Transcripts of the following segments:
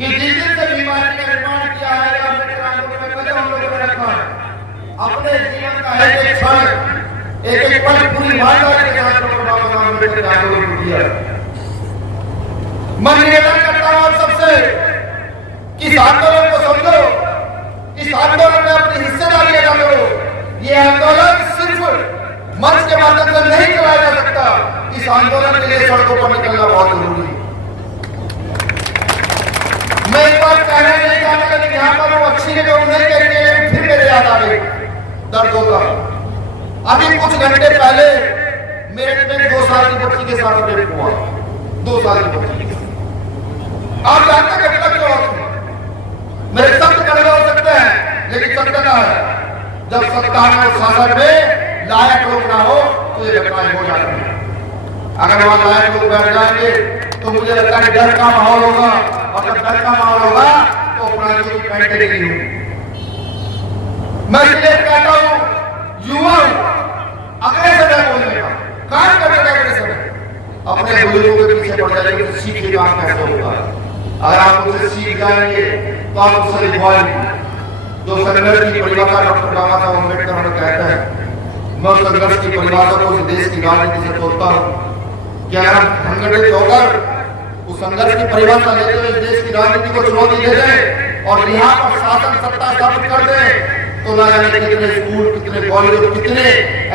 कि जिस दिन से बीमारी का निर्माण किया है या अम्बेडकर आंदोलन में कदम हम लोगों ने रखा है, अपने जीवन का एक क्षण एक पल पूरी ईमानदारी के साथ डॉक्टर बाबा साहब अम्बेडकर ने आंदोलन को किया। मैं निवेदन करता हूं आप सबसे कि इस आंदोलन को समझो, इस आंदोलन में अपनी हिस्सेदारी अदा करो। ये आंदोलन सिर्फ मंच के माध्यम से नहीं चलाया जा सकता, इस आंदोलन के लिए सड़कों पर निकलना बहुत जरूरी है। मैं एक बात कहना नहीं चाहता, लेकिन यहाँ पर वो अच्छी ने जो नहीं करेंगे फिर मेरे याद आ गई, दर्द होता। अभी कुछ घंटे पहले मेरे 2 साल की बच्ची के साथ रेप हुआ, 2 साल की बच्ची। आप जानते हैं घटना क्यों होती है? मेरे शब्द कड़वे हो सकते हैं, लेकिन सत्य ना है। जब सत्ता में और शासन में लायक लोग ना हो तो ये घटनाएं हो जाती हैं। अगर वहां लायक लोग बैठ जाएंगे तो मुझे लगता है डर का माहौल होगा, और जब डर का माहौल होगा तो अपराधियों की पैंटेगी होगी। मैं इसलिए कहता हूं, युवा अगले समय बोलने का काम करने का अगले समय अपने बुजुर्गों के पीछे पड़ जाएंगे तो सीख काम कैसे होगा। अगर आप उनसे सीख जाएंगे तो आप उससे लिखवाएंगे। जो संघर्ष की परिभाषा डॉक्टर बाबा साहब अम्बेडकर हमें कहते हैं, मैं संघर्ष की परिभाषा को इस देश की राजनीति से तोड़ता हूँ। क्या हम संगठित होकर उस संघर्ष की परिभाषा लेते हुए इस देश की राजनीति को चुनौती दे दें और यहाँ पर शासन सत्ता स्थापित कर दें, तो ना जाने कितने स्कूल, कितने कॉलेज, कितने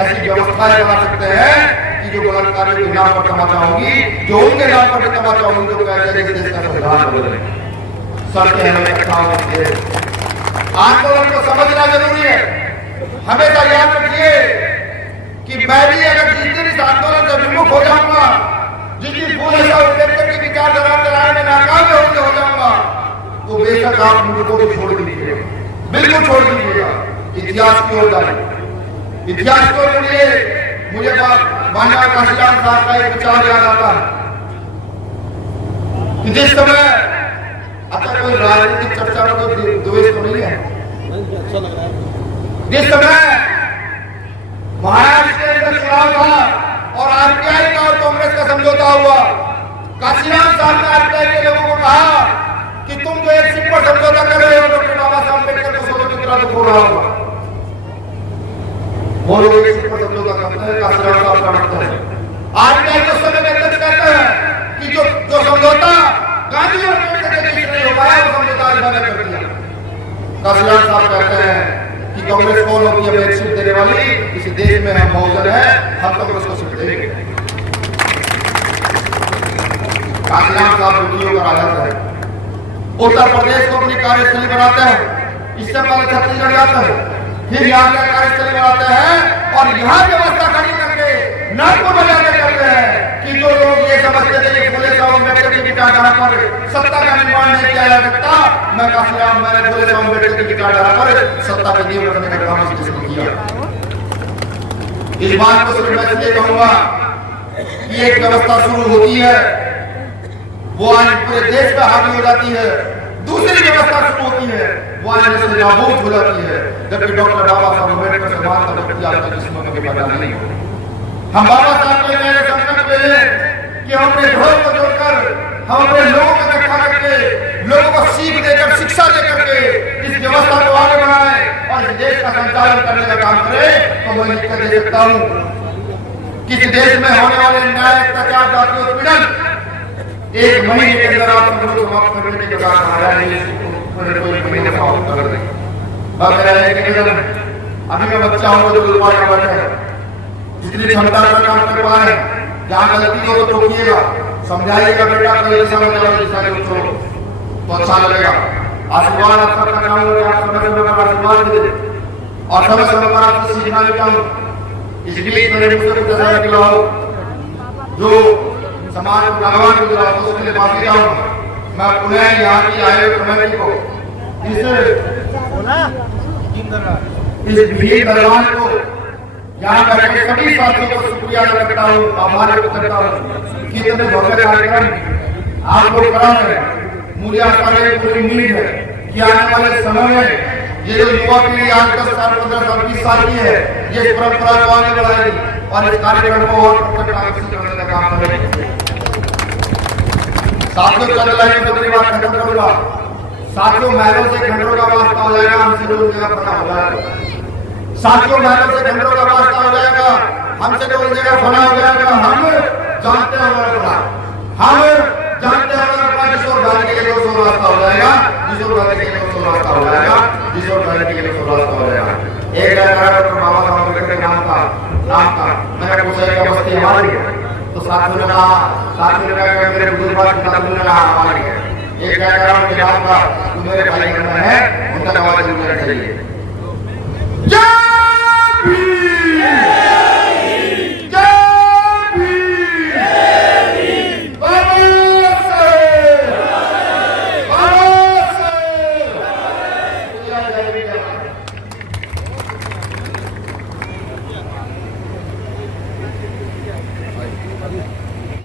ऐसी व्यवस्थाएं बना सकते हैं कि जो बलात्कारियों के नाम पर तमाचा होगी, जो उनके नाम पर तमाचा होगी, जो कहते हैं देश का संविधान बदले। सत्य हमें आंदोलन को समझना जरूरी है। हमेशा याद रखिए कि मैं भी अगर जिस दिन इस आंदोलन से विमुख हो जाऊंगा, जिस दिन फूले साहब अम्बेडकर की विचारधारा चलाने में नाकाम हो जाऊंगा, तो बेशक आप मुझको भी छोड़ दीजिएगा, बिल्कुल छोड़ दीजिएगा। इतिहास की ओर जाए, इतिहास को लिए मुझे माननीय काशीराम साहब का एक विचार याद आता है कि जिस समय अच्छा कोई राजनीतिक चर्चा में कोई द्वेष तो नहीं है, जिस समय महाराष्ट्र के अंदर चुनाव था और आरपीआई का और कांग्रेस का समझौता हुआ, काशीराम साहब ने आरपीआई के लोगों को कहा कि तुम जो एक सीट पर समझौता कर रहे हो डॉक्टर बाबा साहब अम्बेडकर को सोचो कितना दुख हो रहा होगा। वो लोग एक सीट पर समझौता करते हैं, काशीराम साहब करते हैं। आरपीआई को समय में कहते हैं कि जो समझौता गांधी और अम्बेडकर के बीच नहीं हो पाया, वो समझौता मैंने कर दिया। काशीराम साहब कहते हैं कि कांग्रेस कौन होती है एक सीट देने वाली, इस देश में हम बहुजन है, हम कांग्रेस को सीट देंगे। काशीराम साहब यूपी का राजा है, उत्तर प्रदेश को अपनी कार्यस्थली बनाते हैं, इससे पहले छत्तीसगढ़ जाते हैं, फिर यहाँ का कार्यस्थली बनाते हैं और यहाँ व्यवस्था खड़ी करके नाटको बजाने करते हैं कि जो लोग ये समझते थे कि फूले साहब अम्बेडकर की विचारधारा पर सत्ता का निर्माण नहीं किया जा सकता, मैं काशीराम मैंने फूले साहब अम्बेडकर की विचारधारा पर सत्ता की नींव रखने का काम इस देश में किया। इस बात को सिर्फ मैं इसलिए कहूंगा कि एक व्यवस्था शुरू होती है, वो आज पूरे देश पे हावी हो जाती है, दूसरी व्यवस्था शुरू होती है, वो आज से नाबूद हो जाती है, जबकि डॉक्टर बाबा साहब अम्बेडकर से बात करके आपके जिस्म में पैदा नहीं हो। हम बाबा साहब के नए संकल्प ले कि हम अपने घरों को जोड़कर, हम अपने लोगों को इकट्ठा करके, लोगों को सीख देकर, शिक्षा देकर के इस व्यवस्था को आगे बढ़ाएं और इस देश का संचालन करने का काम करें। तो मैं लिख कर दे सकता हूँ कि इस देश में होने वाले न्याय, अत्याचार, जाति उत्पीड़न 1 महीने के अंदर आप सबको समाप्त करने के बाद आ जाएंगे, कोई महीने समाप्त कर देंगे। अभी मैं बच्चा हूँ जो दुर्भाग्य बैठे हैं, जितनी क्षमता का काम कर पाए, जहाँ गलती हो तो टोकिएगा, समझाइएगा बेटा कल समझ छोड़ो तो अच्छा लगेगा। आशीर्वाद अच्छा करना हो, आप समय समय पर आशीर्वाद दे और समय समय पर आपसे सीखना भी चाहूँ। इसलिए मेरे मुझसे कुछ ऐसा निकला हो जो समाज को भगवान को दिला, उसके लिए माफी चाहूँगा। मैं पुनः यहाँ की आए कमेटी को इस भीड़ दरबार को यहाँ बैठे सभी साथियों को शुक्रिया करता हूँ, आभार व्यक्त करता हूँ कि इतने भव्य कार्यक्रम आप लोग करा रहे हैं। मुझे आशा है, पूरी उम्मीद है कि आने वाले समय में ये जो युवा पीढ़ी आज 10 साल, 15 साल, 20 साल की है, ये परंपरा को आगे बढ़ाएगी और इस कार्यक्रम को और करने का काम करेगी। साथियों, चंद लाइन में बात खत्म करूंगा। साथियों, महलों से खंडरों का वास्ता हो जाएगा, हमसे जो जगह फना हो जाएगा। साथियों, महलों से खंडरों का वास्ता हो जाएगा, हमसे जो जगह फना हो जाएगा। हम जानते हैं हमारा फना, हम जानते हैं हमारा फना। जिस और गाने के लिए सो रास्ता हो जाएगा, जिस और गाने के लिए सो रास्ता हो जाएगा, जिस और गाने के लिए सो रास्ता हो जाएगा। एक डॉक्टर बाबा साहब अम्बेडकर के नाम का मैंने पूछा कि बस्ती हमारी है, तो साथियों ने कहा मेरे बुजुर्ग ने कहा हमारी है। एक डायग्राम के नाम का मेरे भाई बहन है, उनका जवाब जरूर देना चाहिए। जय भीम।